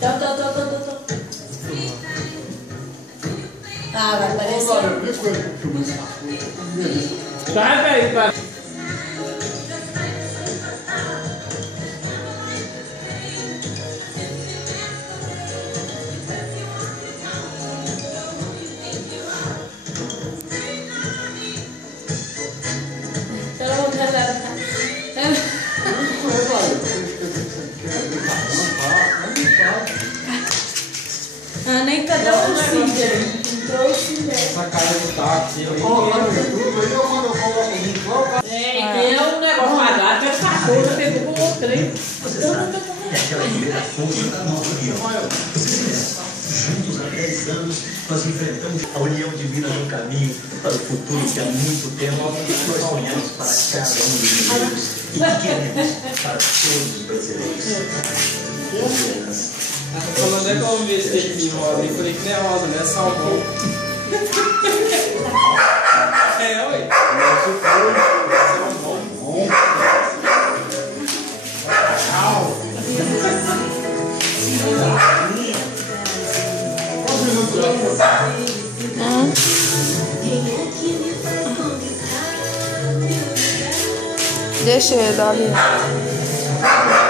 Tô. Ah, vai aparecer. Vai, velho, vai. Ah, nem tá dando trouxe. Essa cara do táxi, eu É um negócio pagado, que essa coisa pegou com outro, hein? Juntos há 10 anos, nós enfrentamos a união divina no caminho para o futuro que há muito tempo nós sonhamos para cada um dos brasileiros e queremos para todos os brasileiros. tô falando é que eu vi esse aqui, moda, e falei que nem é rosa, né? Salmão. É, oi. Deixa eu dar ali.